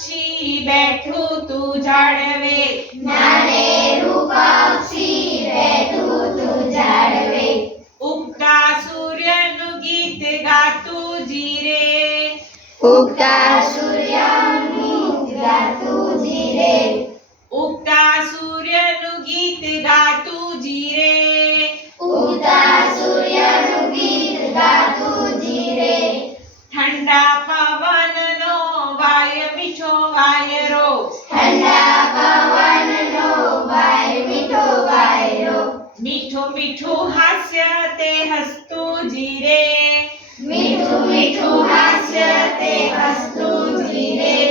પક્ષી બેઠું તું જાળવે નાનેરું પક્ષી બેઠું તું જાળવે ઉગતા સૂર્યનું ગીત ગાતું જીરે ઉગતા સૂર્ય मिठू मिठू हास्य ते हस्तु जीरे मिठू मिठू हास्य ते हस्तु जीरे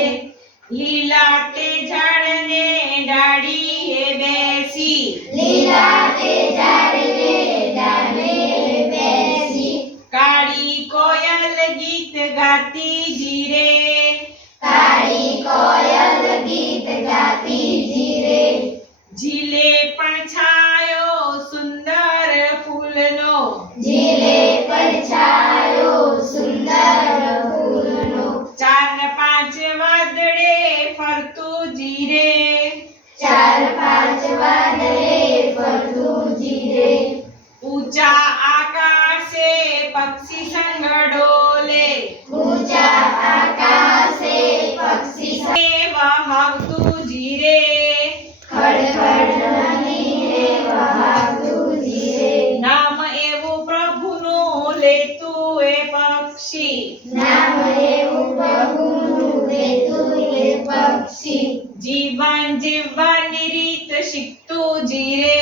लीला ते झाड़ने डाड़ी ए बैसी लीला ते झाड़ने डाड़ी ए बैसी काली कोयल गीत गाती जीरे જે વાદડે ફરતું જીરે ચાર પાંચ વાદડે ફરતું જીરે ઊંચા આકાશે પક્ષી સંગડોલે ઊંચા આકાશે પક્ષી સંગેવા હવતું જીરે ખડખડ નહી દેવા હવતું જીરે નામ એવું પ્રભુનું લેતું એ પક્ષી નામ એવું બહુ जीवन जीवन रीत शिक्तो जीरे